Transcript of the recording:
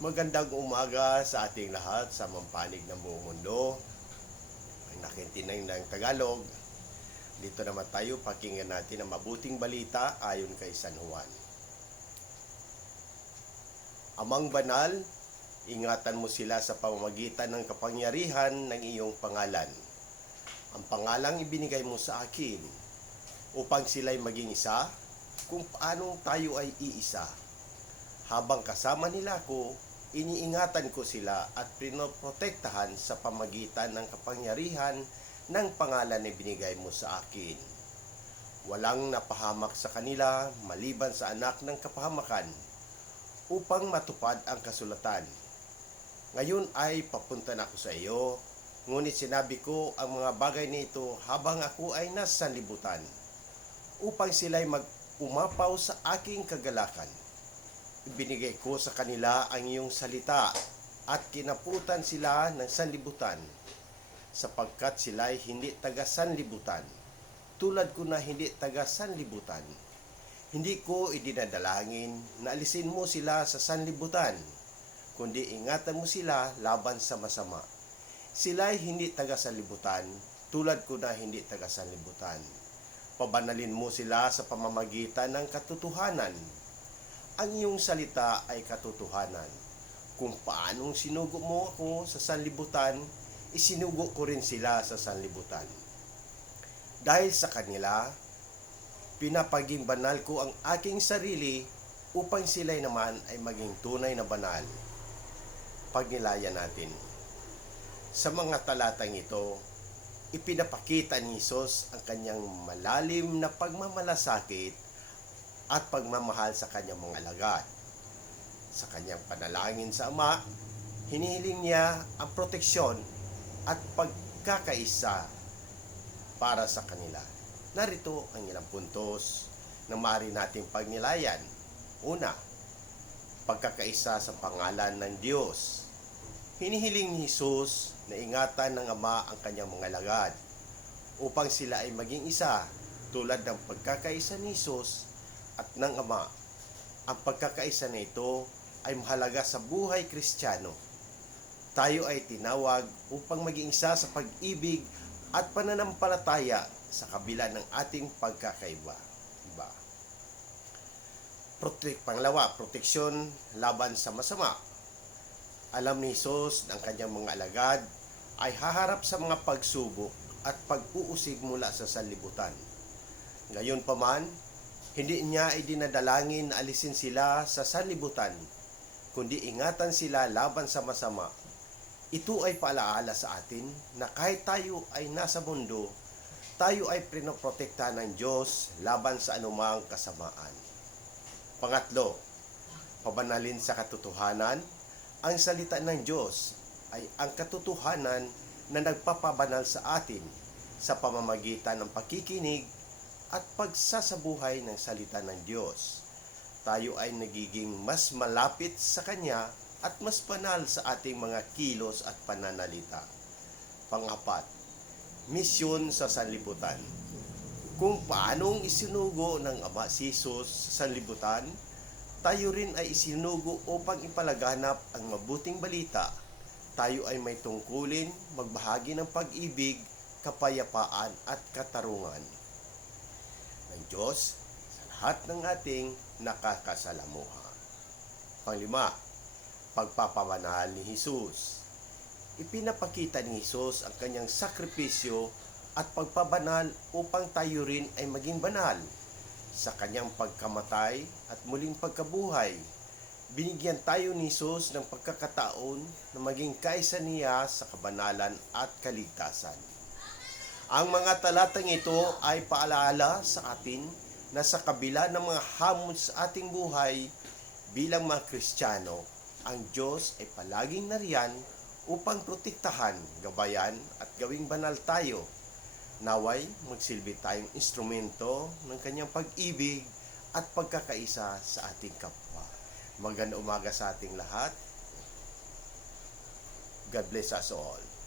Magandang umaga sa ating lahat sa mampanig ng buong mundo. Ang nakitinay ng Tagalog. Dito naman tayo, pakinggan natin ang mabuting balita ayon kay San Juan. Amang banal, ingatan mo sila sa pamamagitan ng kapangyarihan ng iyong pangalan. Ang pangalang ibinigay mo sa akin upang sila'y maging isa kung paanong tayo ay iisa. Habang kasama nila ako, iniingatan ko sila at pinoprotektahan sa pamagitan ng kapangyarihan ng pangalan na binigay mo sa akin. Walang napahamak sa kanila maliban sa anak ng kapahamakan upang matupad ang kasulatan. Ngayon ay papunta na ako sa iyo, ngunit sinabi ko ang mga bagay nito habang ako ay nasa libutan, upang sila'y mag-umapaw sa aking kagalakan. Ibinigay ko sa kanila ang iyong salita at kinaputan sila ng sanlibutan sapagkat sila ay hindi taga sanlibutan tulad ko na hindi taga sanlibutan. Hindi ko idinadalangin na alisin mo sila sa sanlibutan, kundi ingatan mo sila laban sa masama. Sila ay hindi taga sanlibutan, tulad ko na hindi taga sanlibutan. Pabanalin mo sila sa pamamagitan ng katotohanan. Ang iyong salita ay katotohanan. Kung paanong sinugo mo ako sa sanlibutan, isinugo ko rin sila sa sanlibutan. Dahil sa kanila, pinapaging banal ko ang aking sarili upang sila'y naman ay maging tunay na banal. Pagnilayan natin. Sa mga talatang ito, ipinapakita ni Isos ang kanyang malalim na pagmamalasakit at pagmamahal sa kanyang mga alagad. Sa kanyang panalangin sa Ama, hinihiling niya ang proteksyon at pagkakaisa para sa kanila. Narito ang ilang puntos na maaari nating pagnilayan. Una, pagkakaisa sa pangalan ng Diyos. Hinihiling ni Jesus na ingatan ng Ama ang kanyang mga lagad upang sila ay maging isa tulad ng pagkakaisa ni Jesus at ng Ama. Ang pagkakaisa na ito ay mahalaga sa buhay kristyano. Tayo ay tinawag upang maging isa sa pag-ibig at pananampalataya sa kabila ng ating pagkakaiba. Iba. Protek, panglawa, proteksyon laban sa masama. Alam ni Jesus ng kanyang mga alagad ay haharap sa mga pagsubok at pag-uusig mula sa sanlibutan. Ngayon pa man, hindi niya ay dinadalangin na alisin sila sa sanlibutan, kundi ingatan sila laban sa masama. Ito ay paalaala sa atin na kahit tayo ay nasa mundo, tayo ay pinoprotekta ng Diyos laban sa anumang kasamaan. Pangatlo, pabanalin sa katotohanan, ang salita ng Diyos ay ang katotohanan na nagpapabanal sa atin sa pamamagitan ng pakikinig at pagsasabuhay ng salita ng Diyos. Tayo ay nagiging mas malapit sa Kanya at mas banal sa ating mga kilos at pananalita. Pangapat, misyon sa sanlibutan. Kung paanong isinugo ng Ama si Jesus sa sanlibutan, tayo rin ay isinugo upang ipalaganap ang mabuting balita. Tayo ay may tungkulin, magbahagi ng pag-ibig, kapayapaan at katarungan ng Diyos sa lahat ng ating nakakasalamuha. Panglima, pagpapamanahal ni Jesus. Ipinapakita ni Jesus ang kanyang sakripisyo at pagpabanal upang tayo rin ay maging banal. Sa kanyang pagkamatay at muling pagkabuhay, binigyan tayo ni Jesus ng pagkakataon na maging kaisa niya sa kabanalan at kaligtasan. Ang mga talatang ito ay paalala sa atin na sa kabila ng mga hamon sa ating buhay bilang mga Kristiyano, ang Diyos ay palaging nariyan upang protektahan, gabayan at gawing banal tayo. Naway, magsilbi tayong instrumento ng kanyang pag-ibig at pagkakaisa sa ating kapwa. Maganda umaga sa ating lahat. God bless us all.